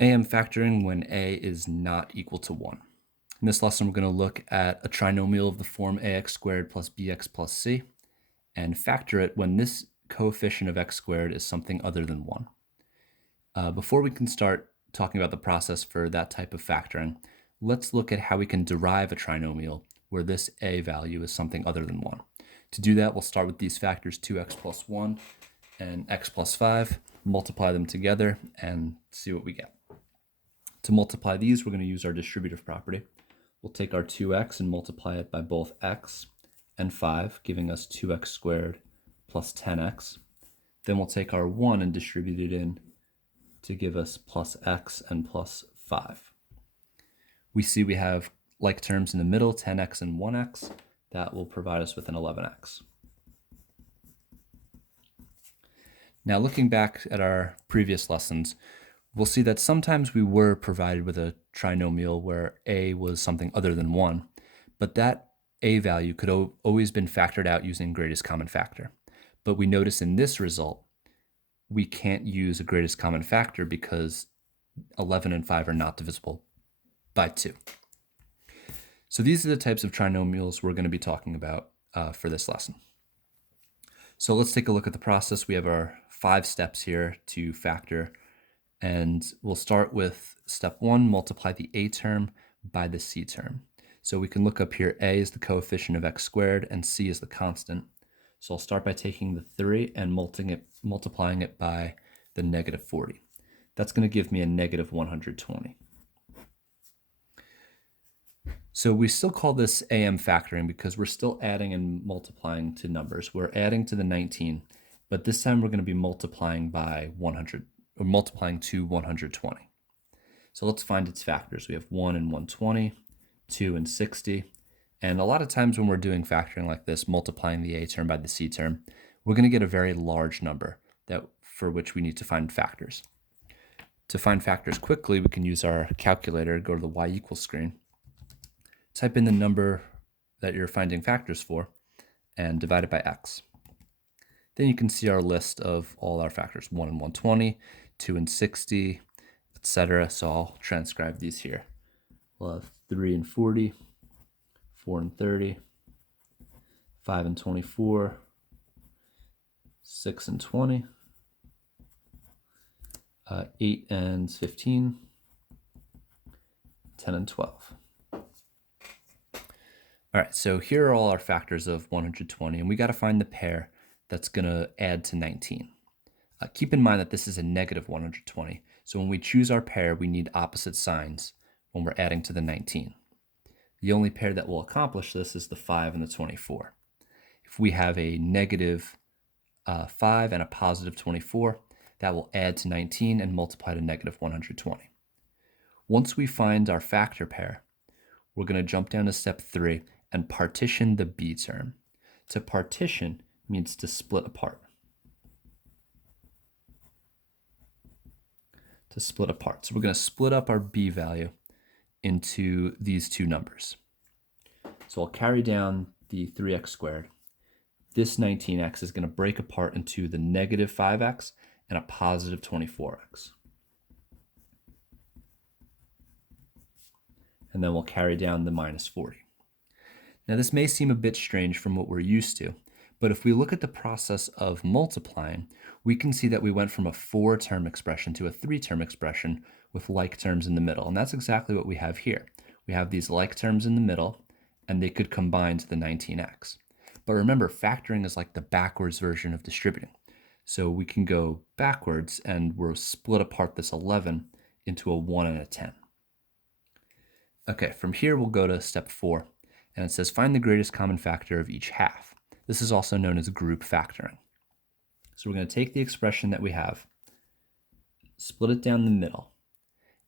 AM factoring when a is not equal to 1. In this lesson, we're going to look at a trinomial of the form ax squared plus bx plus c and factor it when this coefficient of x squared is something other than 1. Before we can start talking about the process for that type of factoring, let's look at how we can derive a trinomial where this a value is something other than 1. To do that, we'll start with these factors 2x plus 1 and x plus 5, multiply them together, and see what we get. To multiply these, we're going to use our distributive property. We'll take our 2x and multiply it by both x and 5, giving us 2x squared plus 10x. Then we'll take our 1 and distribute it in to give us plus x and plus 5. We see we have like terms in the middle, 10x and 1x. That will provide us with an 11x. Now, looking back at our previous lessons, we'll see that sometimes we were provided with a trinomial where a was something other than 1, but that a value could always been factored out using greatest common factor. But we notice in this result, we can't use a greatest common factor because 11 and 5 are not divisible by 2. So these are the types of trinomials we're going to be talking about for this lesson. So let's take a look at the process. We have our 5 steps here to factor, and we'll start with step 1, multiply the a term by the c term. So we can look up here, a is the coefficient of x squared and c is the constant. So I'll start by taking the 3 and multiplying it by the negative 40. That's going to give me a negative 120. So we still call this AM factoring because we're still adding and multiplying to numbers. We're adding to the 19, but this time we're going to be multiplying by 100, or multiplying to 120. So let's find its factors. We have 1 and 120, 2 and 60. And a lot of times when we're doing factoring like this, multiplying the a term by the c term, we're going to get a very large number for which we need to find factors. To find factors quickly, we can use our calculator, go to the y equals screen, type in the number that you're finding factors for, and divide it by x. Then you can see our list of all our factors, 1 and 120, 2 and 60, etc. So I'll transcribe these here. We'll have 3 and 40, 4 and 30, 5 and 24, 6 and 20, 8 and 15, 10 and 12. All right, so here are all our factors of 120, and we got to find the pair that's going to add to 19. Keep in mind that this is a negative 120, so when we choose our pair, we need opposite signs when we're adding to the 19. The only pair that will accomplish this is the 5 and the 24. If we have a negative 5 and a positive 24, that will add to 19 and multiply to negative 120. Once we find our factor pair, we're going to jump down to step 3 and partition the b term. To partition means to split apart. So we're going to split up our b value into these two numbers. So I'll carry down the 3x squared. This 19x is going to break apart into the negative 5x and a positive 24x. And then we'll carry down the minus 40. Now this may seem a bit strange from what we're used to, but if we look at the process of multiplying, we can see that we went from a 4-term expression to a 3-term expression with like terms in the middle, and that's exactly what we have here. We have these like terms in the middle, and they could combine to the 19x. But remember, factoring is like the backwards version of distributing. So we can go backwards, and we'll split apart this 11 into a 1 and a 10. Okay, from here we'll go to step 4, and it says find the greatest common factor of each half. This is also known as group factoring. So we're going to take the expression that we have, split it down the middle,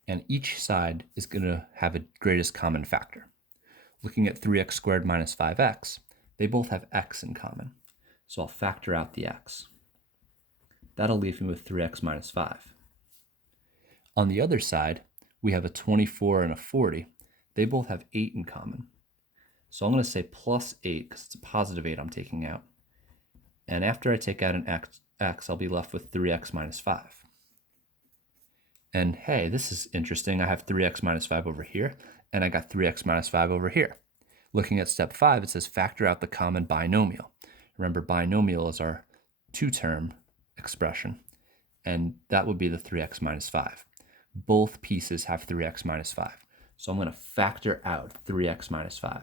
and each side is going to have a greatest common factor. Looking at 3x squared minus 5x, they both have x in common. So I'll factor out the x. That'll leave me with 3x minus 5. On the other side, we have a 24 and a 40. They both have 8 in common. So I'm going to say plus 8 because it's a positive 8 I'm taking out. And after I take out an x, I'll be left with 3x minus 5. And hey, this is interesting. I have 3x minus 5 over here, and I got 3x minus 5 over here. Looking at step 5, it says factor out the common binomial. Remember, binomial is our two-term expression, and that would be the 3x minus 5. Both pieces have 3x minus 5. So I'm going to factor out 3x minus 5.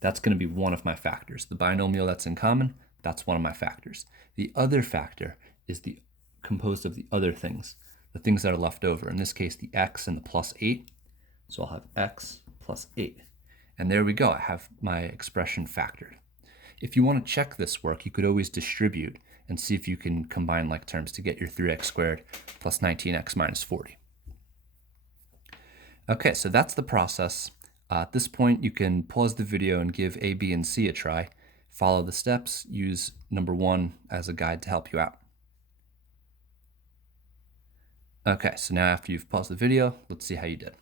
That's going to be one of my factors. The binomial that's in common, that's one of my factors. The other factor is composed of the other things, the things that are left over. In this case, the x and the plus 8. So I'll have x plus 8. And there we go. I have my expression factored. If you want to check this work, you could always distribute and see if you can combine like terms to get your 3x squared plus 19x minus 40. Okay, so that's the process. At this point, you can pause the video and give A, B, and C a try. Follow the steps. Use number 1 as a guide to help you out. Okay, so now after you've paused the video, let's see how you did.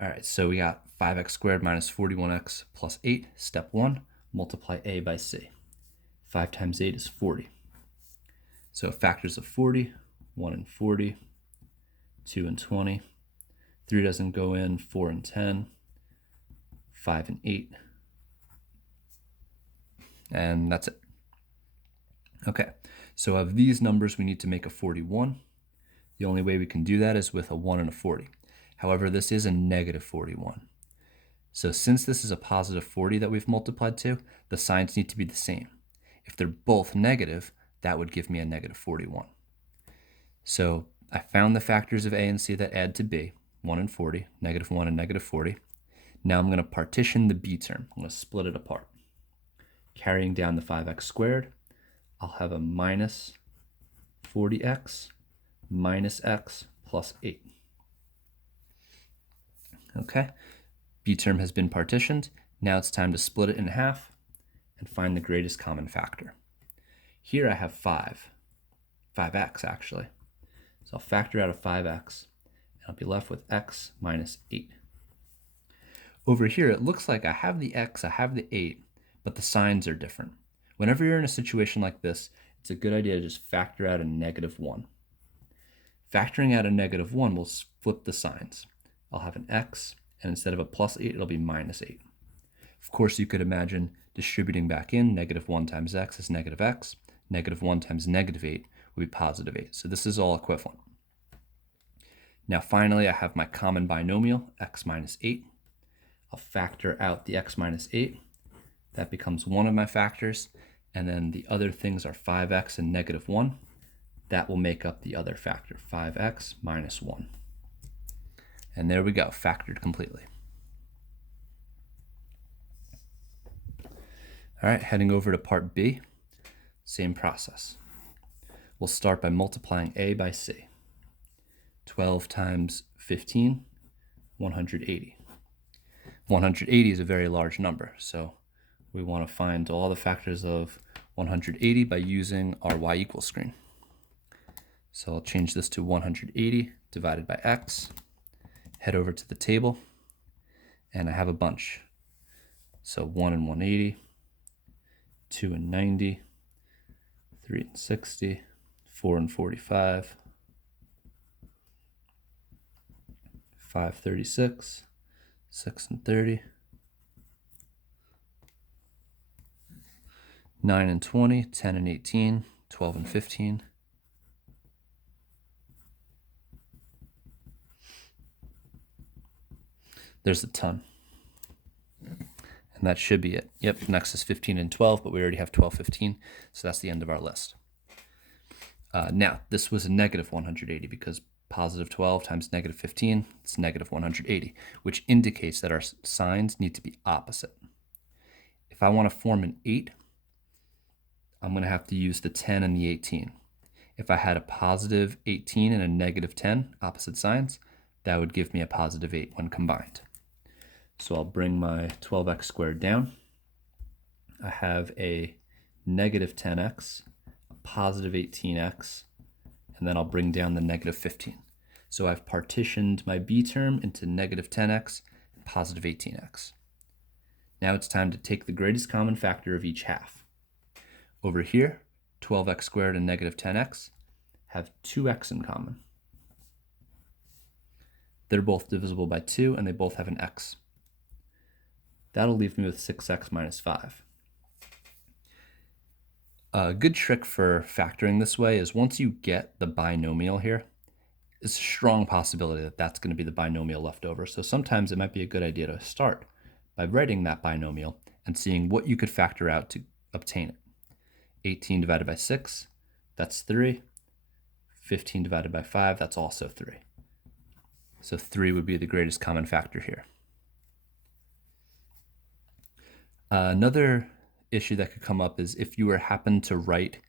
All right, so we got 5x squared minus 41x plus 8. Step 1, multiply A by C. 5 times 8 is 40. So factors of 40, 1 and 40, 2 and 20. 3 doesn't go in, 4 and 10, 5 and 8. And that's it. Okay, so of these numbers, we need to make a 41. The only way we can do that is with a 1 and a 40. However, this is a negative 41. So since this is a positive 40 that we've multiplied to, the signs need to be the same. If they're both negative, that would give me a negative 41. So I found the factors of A and C that add to B, 1 and 40, negative 1 and negative 40. Now I'm going to partition the B term. I'm going to split it apart. Carrying down the 5x squared, I'll have a minus 40x minus x plus 8. Okay, B term has been partitioned. Now it's time to split it in half and find the greatest common factor. Here I have 5x actually. So I'll factor out a 5x, and I'll be left with x minus 8. Over here, it looks like I have the x, I have the 8, but the signs are different. Whenever you're in a situation like this, it's a good idea to just factor out a negative 1. Factoring out a negative 1 will flip the signs. I'll have an x, and instead of a plus 8, it'll be minus 8. Of course, you could imagine distributing back in. Negative 1 times x is negative x. Negative 1 times negative 8 would be positive 8. So this is all equivalent. Now finally, I have my common binomial, x minus 8. I'll factor out the x minus 8. That becomes one of my factors. And then the other things are 5x and negative 1. That will make up the other factor, 5x minus 1. And there we go, factored completely. All right, heading over to part B, same process. We'll start by multiplying A by C. 12 times 15, 180. 180 is a very large number, so we want to find all the factors of 180 by using our y equals screen. So I'll change this to 180 divided by x, head over to the table, and I have a bunch. So 1 and 180, 2 and 90, 3 and 60, 4 and 45, 536, 6 and 30, 9 and 20, 10 and 18, 12 and 15, there's a ton. And that should be it. Yep, next is 15 and 12, but we already have 12, 15, so that's the end of our list. Now, this was a negative 180 because positive 12 times negative 15, it's negative 180, which indicates that our signs need to be opposite. If I want to form an 8, I'm going to have to use the 10 and the 18. If I had a positive 18 and a negative 10, opposite signs, that would give me a positive 8 when combined. So I'll bring my 12x squared down. I have a negative 10x, a positive 18x, and then I'll bring down the negative 15. So I've partitioned my b term into negative 10x and positive 18x. Now it's time to take the greatest common factor of each half. Over here, 12x squared and negative 10x have 2x in common. They're both divisible by 2, and they both have an x. That'll leave me with 6x minus 5. A good trick for factoring this way is once you get the binomial here, it's a strong possibility that that's going to be the binomial left over. So sometimes it might be a good idea to start by writing that binomial and seeing what you could factor out to obtain it. 18 divided by 6, that's 3. 15 divided by 5, that's also 3. So 3 would be the greatest common factor here. Another issue that could come up is if you were happen to write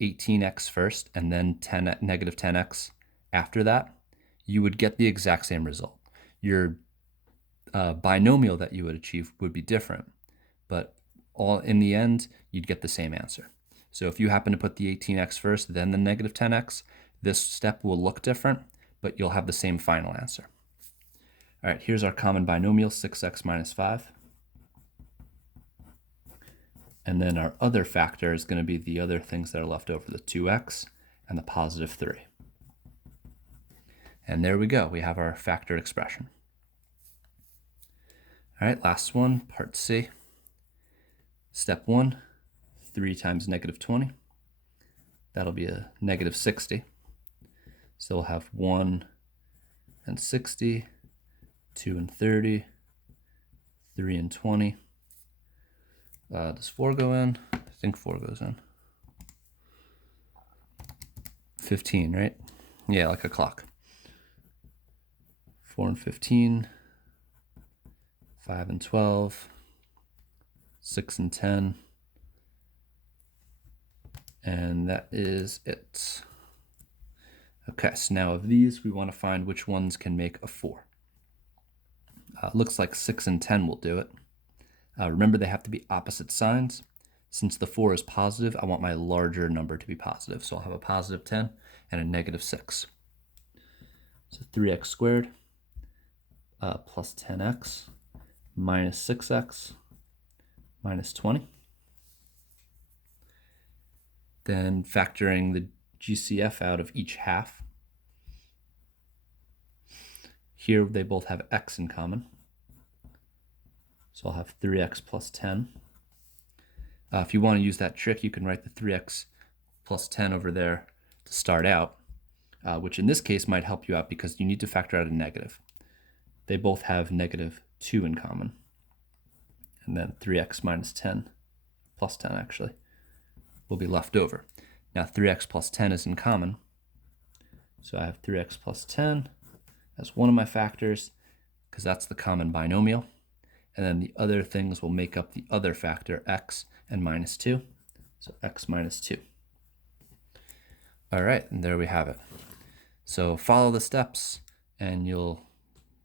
18x first and then negative 10x after that, you would get the exact same result. Your binomial that you would achieve would be different, but in the end, you'd get the same answer. So if you happen to put the 18x first, then the negative 10x, this step will look different, but you'll have the same final answer. All right, here's our common binomial, 6x minus 5. And then our other factor is going to be the other things that are left over, the 2x and the positive 3. And there we go. We have our factored expression. All right, last one, part C. Step 1, 3 times negative 20. That'll be a negative 60. So we'll have 1 and 60, 2 and 30, 3 and 20. Does 4 go in? I think 4 goes in. 15, right? Yeah, like a clock. 4 and 15, 5 and 12, 6 and 10, and that is it. Okay, so now of these, we want to find which ones can make a 4. Looks like 6 and 10 will do it. Remember, they have to be opposite signs. Since the 4 is positive, I want my larger number to be positive. So I'll have a positive 10 and a negative 6. So 3x squared plus 10x minus 6x minus 20. Then factoring the GCF out of each half. Here they both have x in common. So I'll have 3x plus 10. If you want to use that trick, you can write the 3x plus 10 over there to start out, which in this case might help you out because you need to factor out a negative. They both have negative 2 in common. And then 3x minus 10, plus 10 actually, will be left over. Now 3x plus 10 is in common. So I have 3x plus 10 as one of my factors because that's the common binomial. And then the other things will make up the other factor, x and minus 2. So x minus 2. All right, and there we have it. So follow the steps and you'll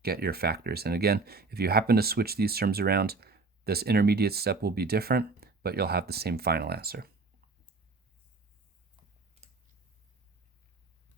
get your factors. And again, if you happen to switch these terms around, this intermediate step will be different, but you'll have the same final answer.